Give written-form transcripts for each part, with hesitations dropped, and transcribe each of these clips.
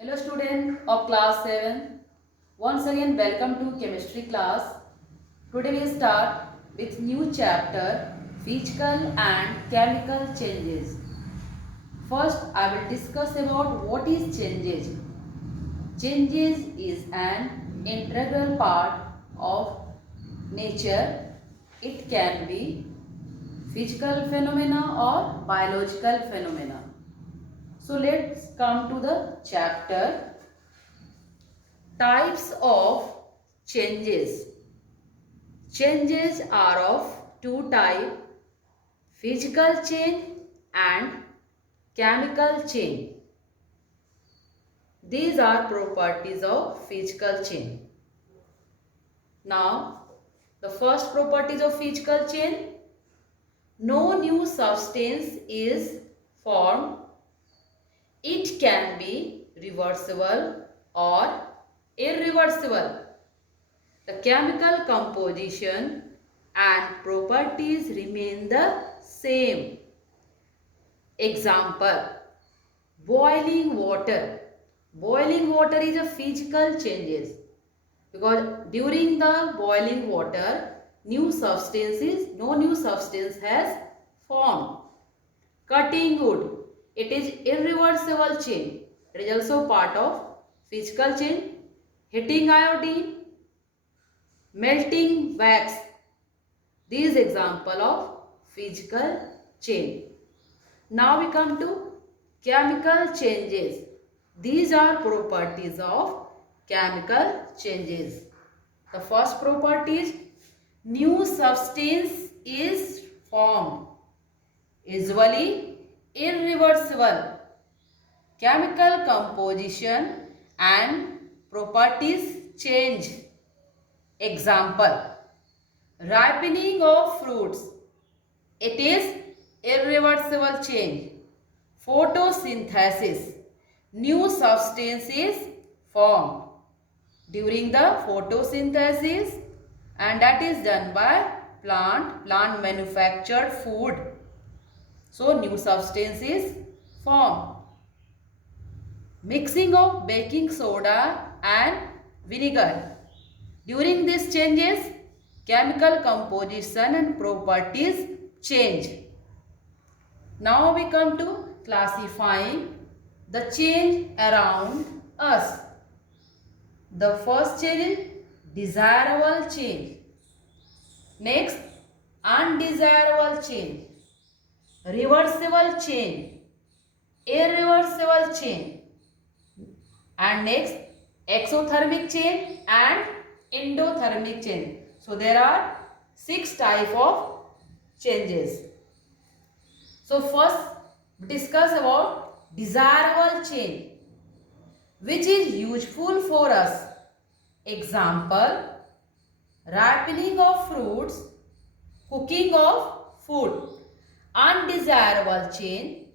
Hello student of class 7. Once again welcome to chemistry class. Today we start with new chapter physical and chemical changes. First I will discuss about what is changes. Changes is an integral part of nature. It can be physical phenomena or biological phenomena. So let's come to the chapter. Types of changes. Changes are of two types, physical change and chemical change. These are properties of physical change. Now, the first properties of physical change, no new substance is formed. It can be reversible or irreversible. The chemical composition and properties remain the same. Example, boiling water. Boiling water is a physical changes because during the boiling water, no new substance has formed. Cutting wood, it is irreversible change. It is also part of physical change. Heating iodine, melting wax. These example of physical change. Now we come to chemical changes. These are properties of chemical changes. The first property is new substance is formed. Usually irreversible. Chemical composition and properties change. Example, ripening of fruits. It is irreversible change. Photosynthesis. New substances formed during the photosynthesis and that is done by plant manufactured food. So new substances formed. Mixing of baking soda and vinegar. During these changes, chemical composition and properties change. Now we come to classifying the change around us. The first change is desirable change. Next, undesirable change. Reversible change. Irreversible change. And next, exothermic change and endothermic change. So there are 6 types of changes. So first discuss about desirable change which is useful for us. Example, ripening of fruits, cooking of food. Undesirable change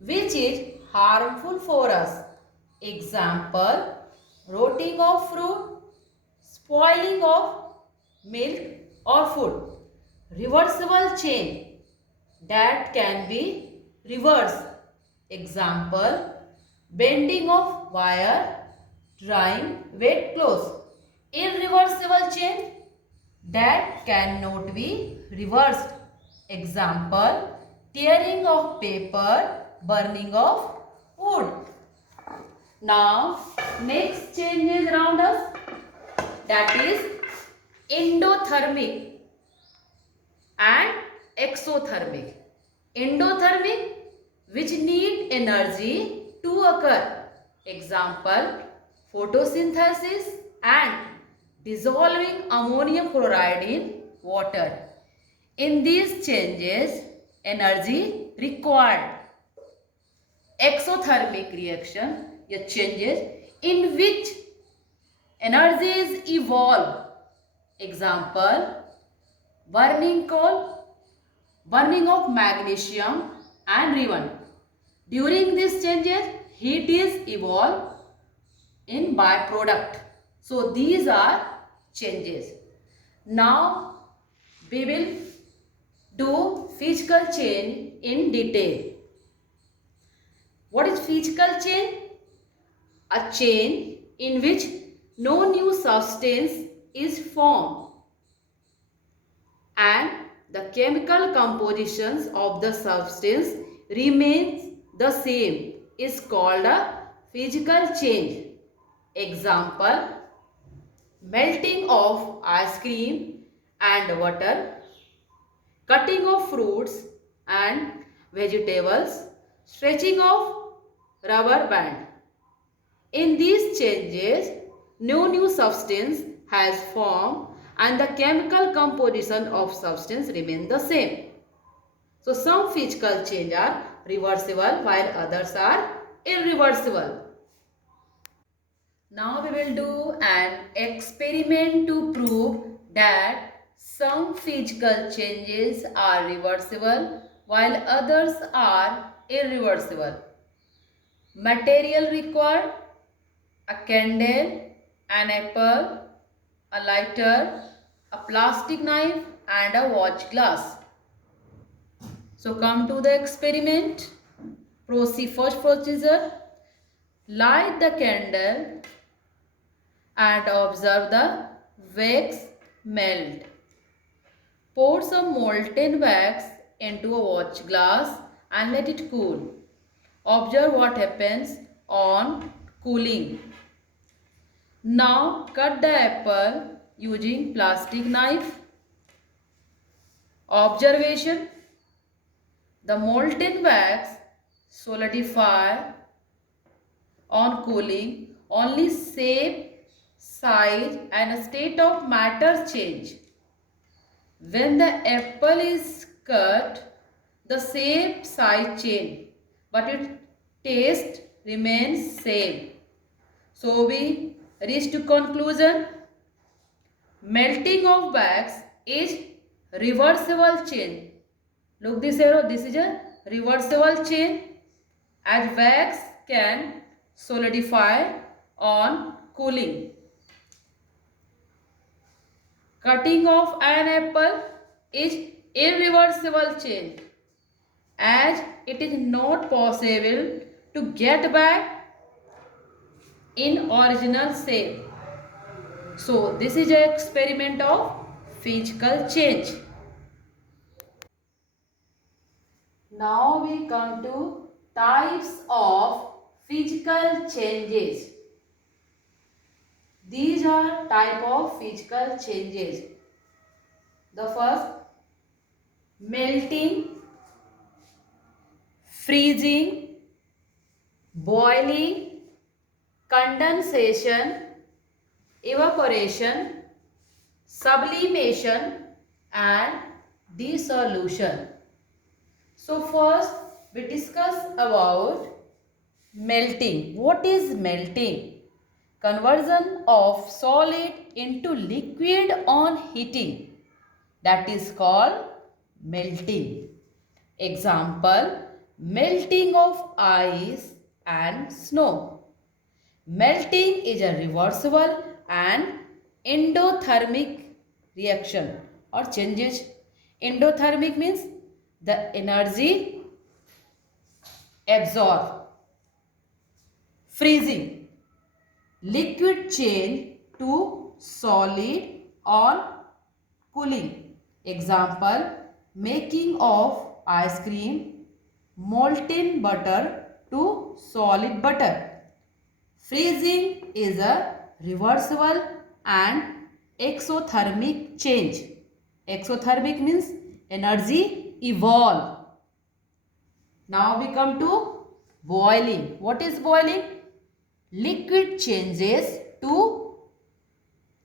which is harmful for us. Example, rotting of fruit, spoiling of milk or food. Reversible change that can be reversed. Example, bending of wire, drying wet clothes. Irreversible change that cannot be reversed. Example, tearing of paper, burning of wood. Now, next change is around us, that is endothermic and exothermic. Endothermic which need energy to occur. Example, photosynthesis and dissolving ammonium chloride in water. In these changes, energy required. Exothermic reaction, changes in which energies evolve. Example, burning coal, burning of magnesium and iron. During these changes, heat is evolved in byproduct. So these are changes. Now we will do physical change in detail. What is physical change? a chain in which no new substance is formed and the chemical compositions of the substance remains the same is called a physical change. Example, melting of ice cream and water, cutting of fruits and vegetables, stretching of rubber band. In these changes, no new substance has formed and the chemical composition of substance remain the same. So some physical changes are reversible while others are irreversible. Now we will do an experiment to prove that some physical changes are reversible while others are irreversible. Material required: a candle, an apple, a lighter, a plastic knife and a watch glass. So come to the experiment. First procedure, light the candle and observe the wax melt. Pour some molten wax into a watch glass and let it cool. Observe what happens on cooling. Now cut the apple using plastic knife. Observation: the molten wax solidify on cooling, only shape, size and state of matter change. When the apple is cut, the shape, size change, but its taste remains same. So we reach to conclusion: melting of wax is reversible change. Look this arrow, this is a reversible change as wax can solidify on cooling. Cutting of an apple is irreversible change as it is not possible to get back in original shape. So this is an experiment of physical change. Now we come to types of physical changes. These are type of physical changes. The first, melting, freezing, boiling, condensation, evaporation, sublimation and dissolution. So first we discuss about melting. What is melting? Conversion of solid into liquid on heating. That is called melting. Example, melting of ice and snow. Melting is a reversible and endothermic reaction or changes. Endothermic means the energy absorbed. Freezing, liquid change to solid on cooling. Example, making of ice cream, molten butter to solid butter. Freezing is a reversible and exothermic change. Exothermic means energy evolve. Now we come to boiling. What is boiling? Liquid changes to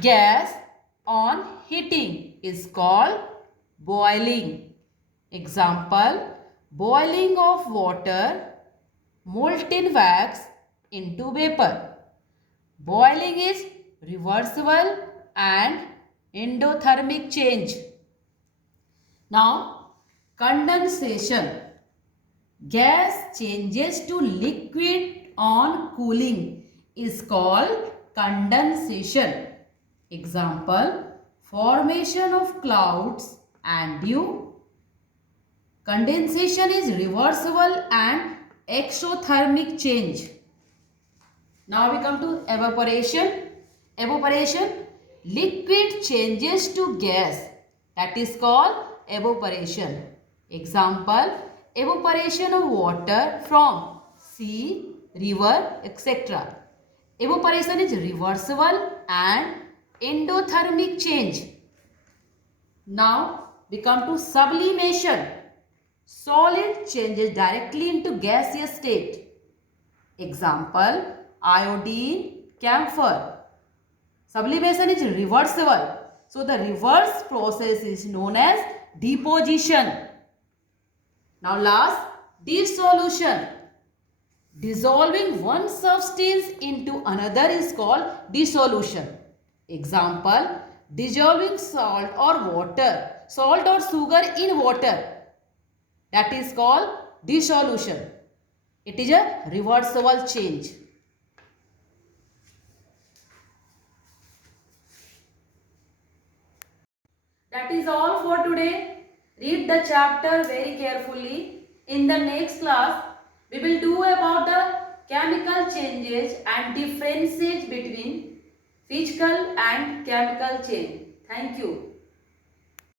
gas on heating is called boiling. Example, boiling of water, molten wax into vapor. Boiling is reversible and endothermic change. Now, condensation. Gas changes to liquid on cooling is called condensation. Example, formation of clouds and dew. Condensation is reversible and exothermic change. Now we come to evaporation. Evaporation, liquid changes to gas. That is called evaporation. Example, evaporation of water from sea, river, etc. Evaporation is reversible and endothermic change. Now we come to sublimation. Solid changes directly into gaseous state. Example, iodine, camphor. Sublimation is reversible. So the reverse process is known as deposition. Now last, dissolution. Dissolving one substance into another is called dissolution. Example, dissolving salt or water, salt or sugar in water. That is called dissolution. It is a reversible change. That is all for today. Read the chapter very carefully. In the next class, we will do about the chemical changes and differences between physical and chemical change. Thank you.